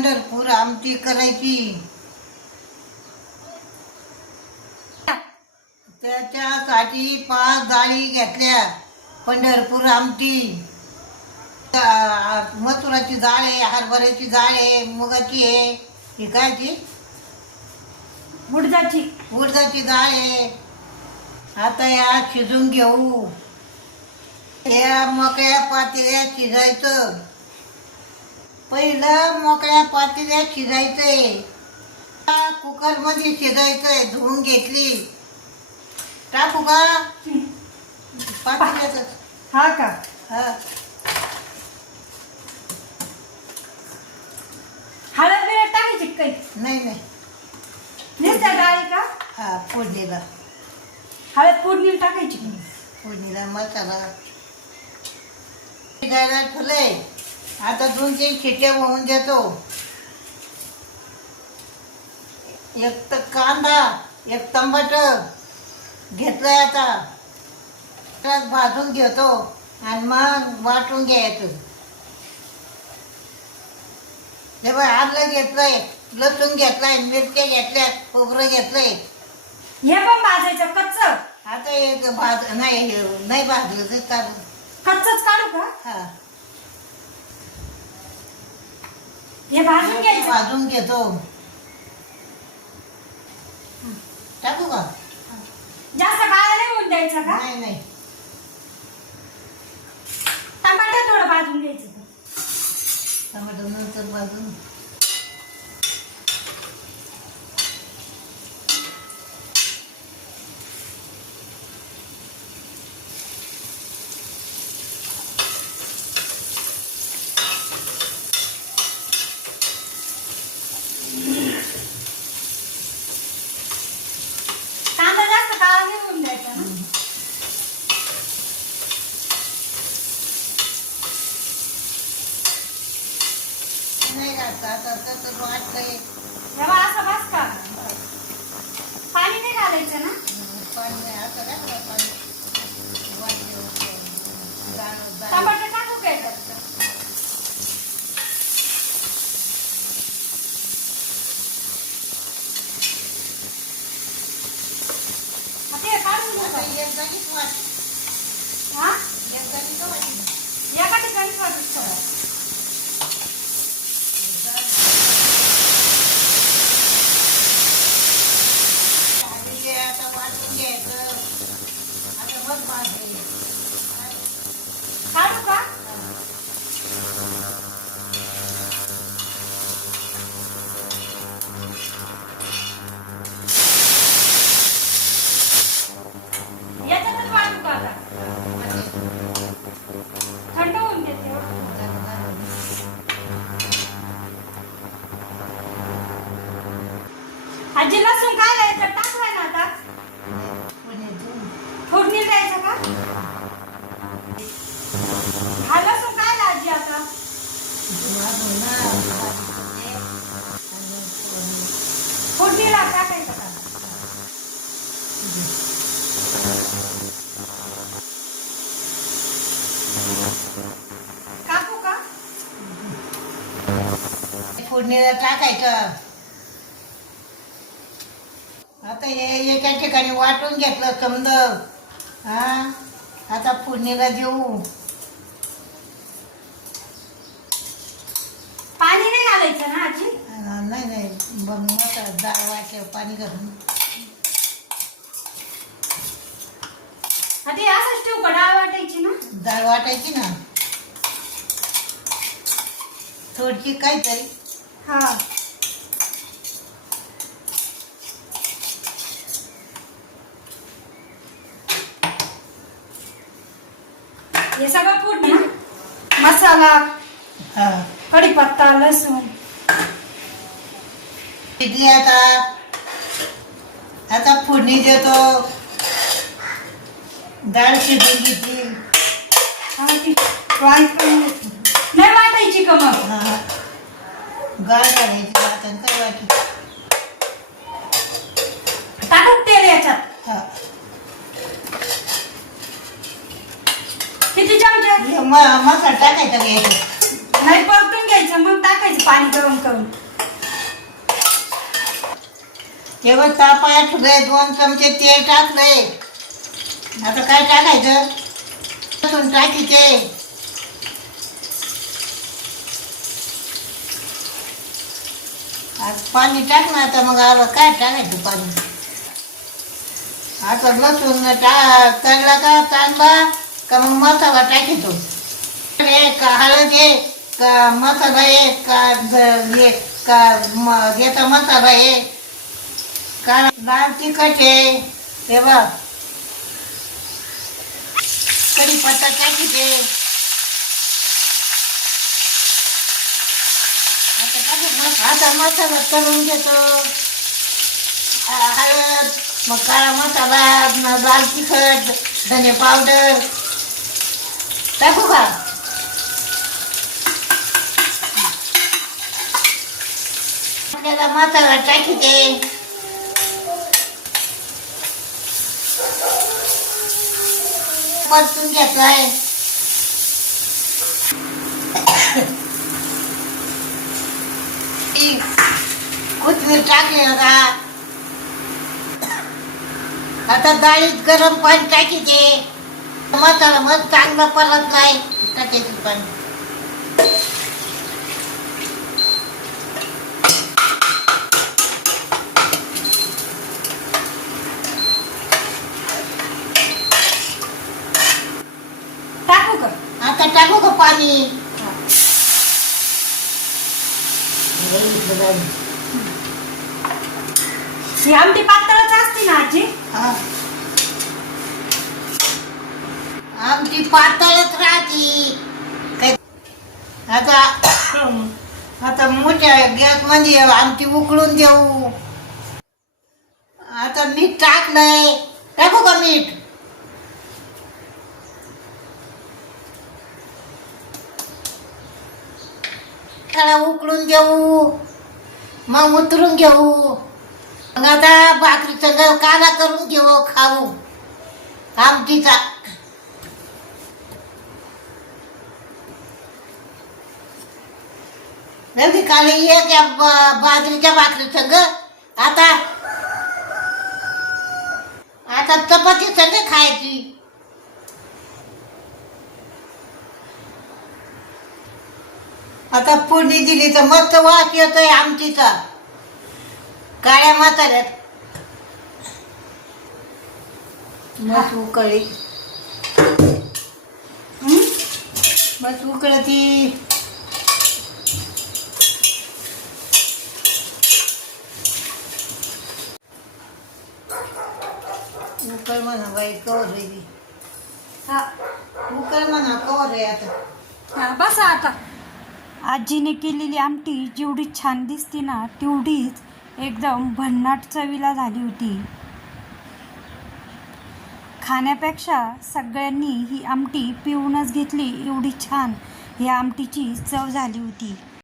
पंढरपूर आमटी करायची. त्याच्यासाठी पाच डाळी घेतल्या पंढरपूर आमटी. मसुराची डाळ आहे हरभऱ्याची डाळ आहे मुगाची आहे ही कायची उडदाची. उडदाची डाळ आहे. आता या शिजून घेऊ. या मोकळ्या पातेल्यात शिजायचं. पहिलं मोकळ्या पातेल्यात शिजायचंय. कुकरमध्ये शिजायचंय धुवून घेतली. टाकू का? पातेल्यातच हा का? हा. हळद बिळद टाकायची का काही? नाही नाही. नुसत्या डाळी का? हा फोडणीला. हळद फोडणी टाकायची फोडणीला मसाला. शिजायला ठेवलंय. आता दोन तीन शिट्ट्या होऊन देतो एक तर कांदा एक टमाट घेतलाय आता. त्यात भाजून घेतो आणि मग वाटून घ्यायचं. हे बघ आलं घेतलंय लसूण घेतलाय मिरच्या घेतल्यात खोबरं घेतलंय. हे पण भाजायचं कच्च? आता एक भाज नाही नाही भाजलं तर चालेल. कच्चच काढू का? हा. हे भाजून घ्यायचं. भाजून घेतो. टाकू का? जास्त काळा नाही होऊन द्यायचं का? नाही नाही. टमाटर थोडं भाजून घ्यायचं. टमाटर नंतर भाजून कांदा जास्त काळा नाही होऊन द्यायचा ना नाही घातलं आता तसं वाटलंय तेव्हा असं बस का पाणी नाही घालायचं ना पाणी नाही आता काय पाणी वाटलं डाळ- डाळ- टमाटर टाकू काय त्यात? आता हे काढून घेऊ आता का? एक जागीच वाट हा? एक जागीच वाटली एका ठिकाणीच वाटून ठेवा. आणि ते आता वाटून घ्यायचं आता बघ माझे काढू का याच्यातच वाढू का आता थंड होऊन देते एवढं. आजी लसूण काय द्यायचं टाकलाय ना आता. फोडणी द्यायचं का? हा लसूण काय आजी आता. फोडणीला टाकायचं का? कापू का? फोडणीला टाकायचं. आता हे एका ठिकाणी वाटून घेतलं समज हा? आता फोडणीला देऊ. पाणी नाही घालायचं ना आजी? नाही नाही. मग मोठा डाळ वाटल्यावर पाणी घालून. आधी असंच ठेवू का? डाळ वाटायची ना? डाळ वाटायची ना. थोडीशी काहीतरी. हा. हे सगळं ना? मसाला कढीपत्ता लसूण. शिजली आता. आता फोडणी देतो. डाळ शिजून घेतली. नाही. वाटायची का मग? हा. गाळ घालायची वाटण काय वाटी टाकू तेल याच्यात हा किती चमचे हे म- मसाला टाकायचा घ्यायचा नाही परतून घ्यायचं. मग टाकायचं पाणी गरम करून. तेव्हा तापाय ठुले दोन चमचे तेल टाकले आता काय टाकायचं? लसूण टाकीचे आज पाणी टाक ना आता मग आलं काय टाकायचं पाणी? आता लसूण टा तळला का चांगला का मग मसाला टाकीतो हे का हळद आहे का मसाला आहे का द- हे का म- याचा मसाला आहे का लाल तिखट आहे हे बघ. कढीपत्ता टाकीचे आता मग आता मसाला तळून घेतो. आ- हळद मग काळा मसाला न लाल तिखट धने पावडर. टाकू का? आपल्याला मसाला टाकीचे परतून घ्यायचाय कोथमीर टाकली का आता डाळीत गरम पाणी टाकीचे मसाला मग चांगला परत नाही टाकायचं पाणी टाकू का आता टाकू का पाणी. ही आमटी पातळच असते ना आजी? हा. आमची पातळच राहती. काय- आता आता मोठ्या गॅसमध्ये आमची उकळून देऊ. आता मीठ टाकलंय. टाकू का मीठ? त्याला उकळून देऊ मग उतरून घेऊ. मग आता भाकरी सगळं काला करून घेऊ खाऊ. आमटीचा नव्हती काली एक या बाजरीच्या भाकरी संग आता आता चपाती संग खायची. आता फोडणी दिली तर मस्त वास येतोय आमटीचा. काळ्या म्हाताऱ्यात. मस्त उकळी. मस मस्त उकळती उकळ म्हणा बाई कवर रे ती. हा उकळ म्हणा कवर रे आता हा, बसा आता आजीने केलेली आमटी जेवढी छान दिसते ना तेवढीच एकदम भन्नाट चवीला झाली होती. खाण्यापेक्षा सगळ्यांनी ही आमटी पिऊनच घेतली एवढी छान. या आमटीची चव झाली होती.